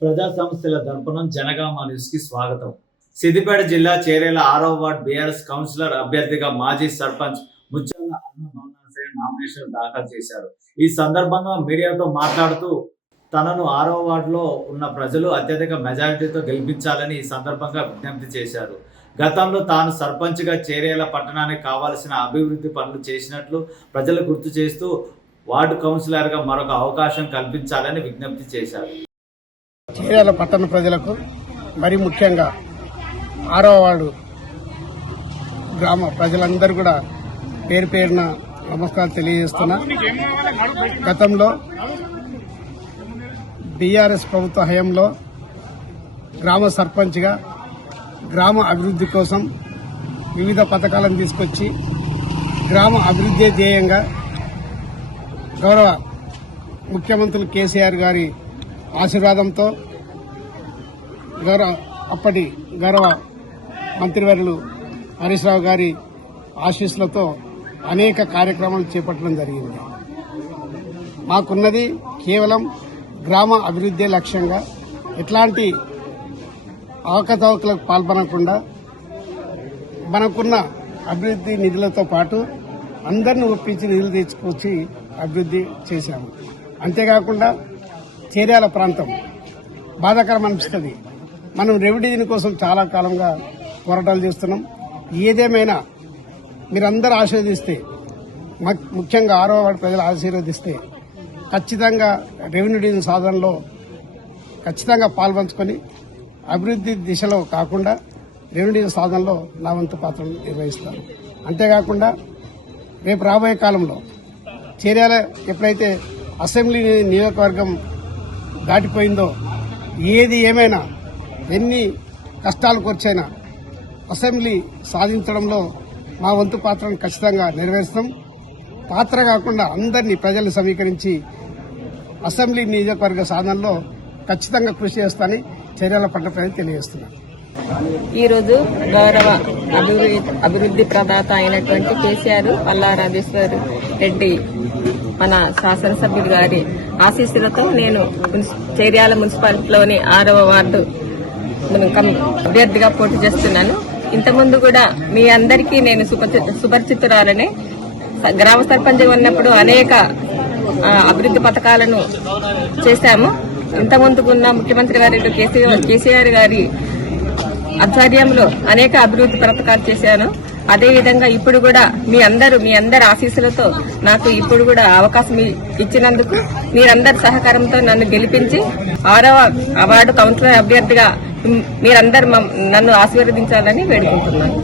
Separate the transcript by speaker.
Speaker 1: ప్రజా సమస్యల దర్పణం జనగామ న్యూస్కి స్వాగతం. సిద్దిపేట జిల్లా చేరేల ఆరో వార్డ్ బీఆర్ఎస్ కౌన్సిలర్ అభ్యర్థిగా మాజీ సర్పంచ్ ముచ్చాల అన్న నామినేషన్ దాఖలు చేశారు. ఈ సందర్భంగా మీడియాతో మాట్లాడుతూ తనను ఆరో వార్డులో ఉన్న ప్రజలు అత్యధిక మెజారిటీతో గెలిపించాలని ఈ సందర్భంగా విజ్ఞప్తి చేశారు. గతంలో తాను సర్పంచ్గా చేరేల పట్టణానికి కావాల్సిన అభివృద్ధి పనులు చేసినట్లు ప్రజలు గుర్తు చేస్తూ వార్డు కౌన్సిలర్గా మరొక అవకాశం కల్పించాలని విజ్ఞప్తి చేశారు.
Speaker 2: చీరాల పట్టణ ప్రజలకు మరి ముఖ్యంగా ఆరో వార్డు గ్రామ ప్రజలందరూ కూడా పేరు పేరున నమస్కారం తెలియజేస్తున్నా. గతంలో బీఆర్ఎస్ ప్రభుత్వ హయాంలో గ్రామ సర్పంచ్గా గ్రామ అభివృద్ధి కోసం వివిధ పథకాలను తీసుకొచ్చి గ్రామ అభివృద్ధి ధ్యేయంగా గౌరవ ముఖ్యమంత్రులు కేసీఆర్ గారి ఆశీర్వాదంతో గౌరవ అప్పటి గౌరవ మంత్రివర్యులు హరీష్ రావు గారి ఆశీస్సులతో అనేక కార్యక్రమాలు చేపట్టడం జరిగింది. మాకున్నది కేవలం గ్రామ అభివృద్ధి లక్ష్యంగా ఎట్లాంటి అవకతవకలకు పాల్పడకుండా మనకున్న అభివృద్ధి నిధులతో పాటు అందరిని ఒప్పించి నిధులు తెచ్చుకొచ్చి అభివృద్ధి చేశాము. అంతేకాకుండా చేర్యాల ప్రాంతం. బాధాకరం అనిపిస్తుంది. మనం రెవెన్యూ కోసం చాలా కాలంగా పోరాటాలు చేస్తున్నాం. ఏదేమైనా మీరందరూ ఆశీర్వదిస్తే ముఖ్యంగా ఆరో వాడి ప్రజలు ఆశీర్వదిస్తే ఖచ్చితంగా రెవెన్యూ డివిజన్ సాధనలో ఖచ్చితంగా పాల్పంచుకొని అభివృద్ధి దిశలో కాకుండా రెవెన్యూ డివిజన్ సాధనలో నా వంతు పాత్రను నిర్వహిస్తాను అంతేకాకుండా రేపు రాబోయే కాలంలో చేర్యాల ఎప్పుడైతే అసెంబ్లీ నియోజకవర్గం దాటిపోయిందో ఏది ఏమైనా ఎన్ని కష్టాలు కూర్చైనా అసెంబ్లీ సాధించడంలో మా వంతు పాత్రను ఖచ్చితంగా నెరవేరుస్తాం. పాత్ర కాకుండా అందరినీ ప్రజలు సమీకరించి అసెంబ్లీ నియోజకవర్గ సాధనలో ఖచ్చితంగా కృషి చేస్తానని చర్యల పట్ల ప్రజలు తెలియజేస్తున్నాను
Speaker 3: ఈరోజు గౌరవ అభివృద్ధి అభివృద్ధి ప్రదాత అయినటువంటి కేసీఆర్ పల్లా రాజేశ్వర్ రెడ్డి మన శాసనసభ్యులు గారి ఆశీస్సులతో నేను మున్సి- చేర్యాల మున్సిపాలిటీలోని ఆరవ వార్డు మనం అభ్యర్థిగా పోటీ చేస్తున్నాను. ఇంతకుముందు కూడా మీ అందరికీ నేను సుపరిచి- సుపరిచితురాలని గ్రామ సర్పంచ్ ఉన్నప్పుడు అనేక అభివృద్ధి పథకాలను చేశాము. ఇంతకుముందు ఉన్న ముఖ్యమంత్రి గారి కేసీఆర్ కేసీఆర్ గారి ఆధ్వర్యంలో అనేక అభివృద్ధి పథకాలు చేశాను. అదేవిధంగా ఇప్పుడు కూడా మీ అందరూ మీ అందరి ఆశీస్సులతో నాకు ఇప్పుడు కూడా అవకాశం ఇచ్చినందుకు మీరందరి సహకారంతో నన్ను గెలిపించి ఆరవ అవార్డు కౌన్సిలర్ అభ్యర్థిగా మీరందరూ నన్ను ఆశీర్వదించాలని వేడుకుంటున్నాను.